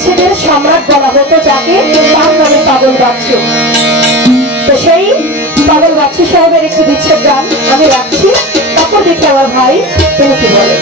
বিচ্ছেদের সম্রাট বলা হতো যাকে তার নামে পাগল বাচ্চু। তো সেই পাগল বাচ্চু সাহেবের একটি বিচ্ছেদ গান আমি রাখছি। তারপর দেখি আমার ভাই তুমি কি বলে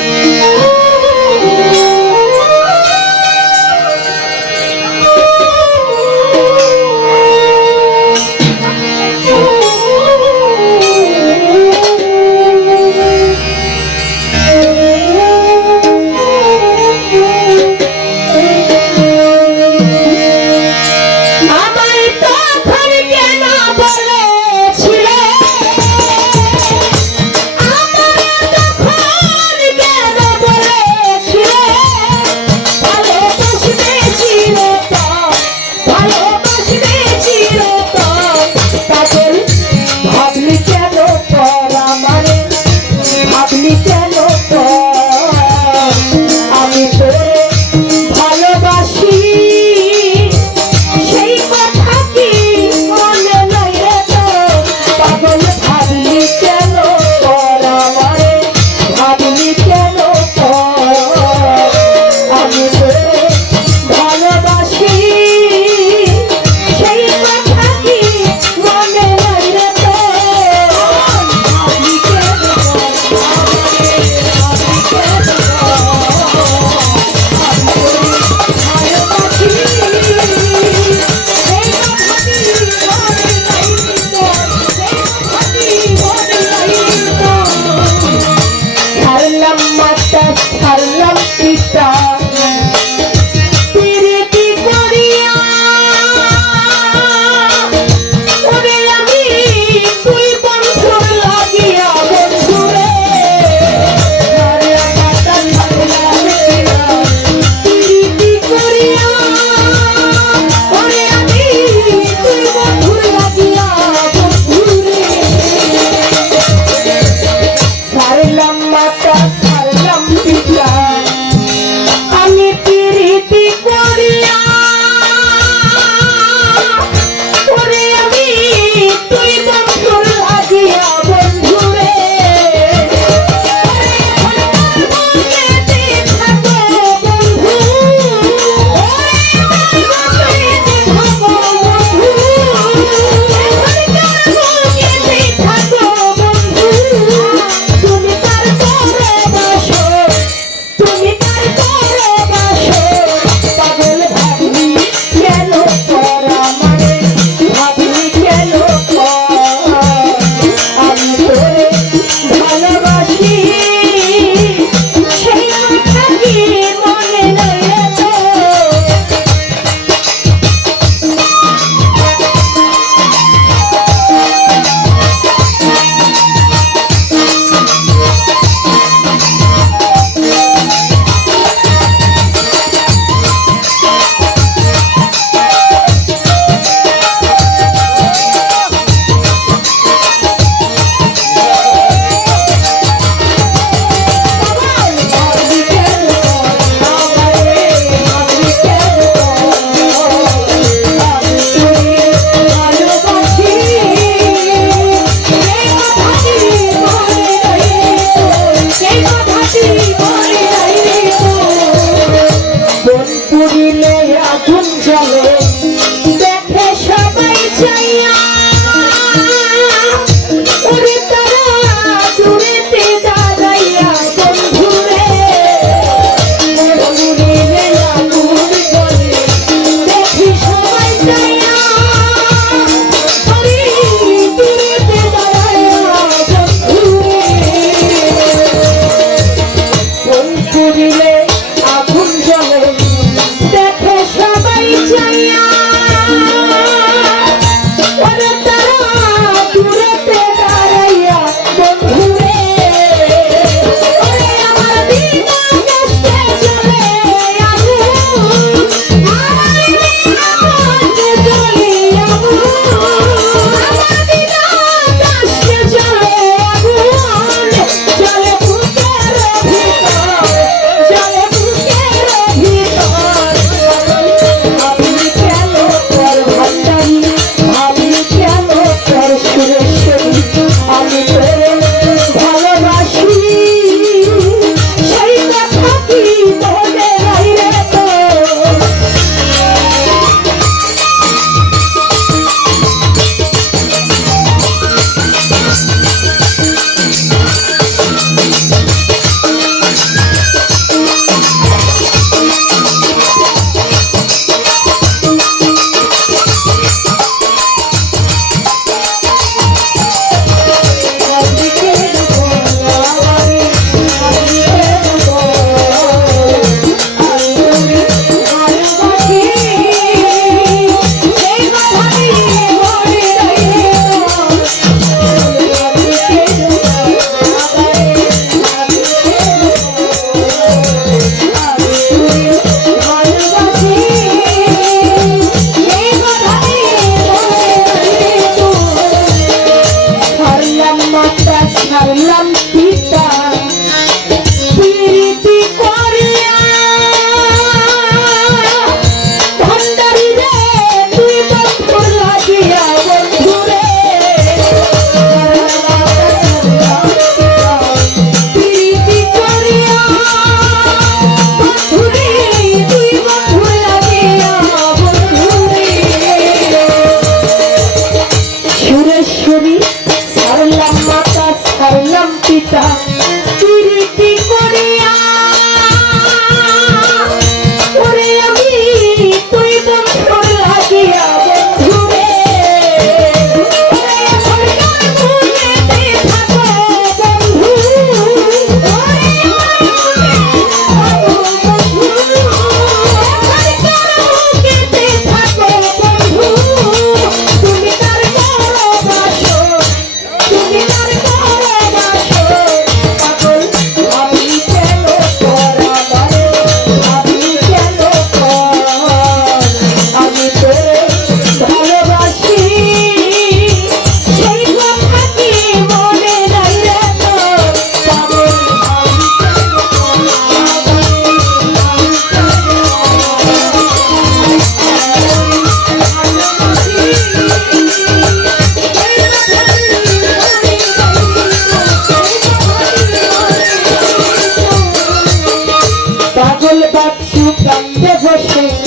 pra ter você.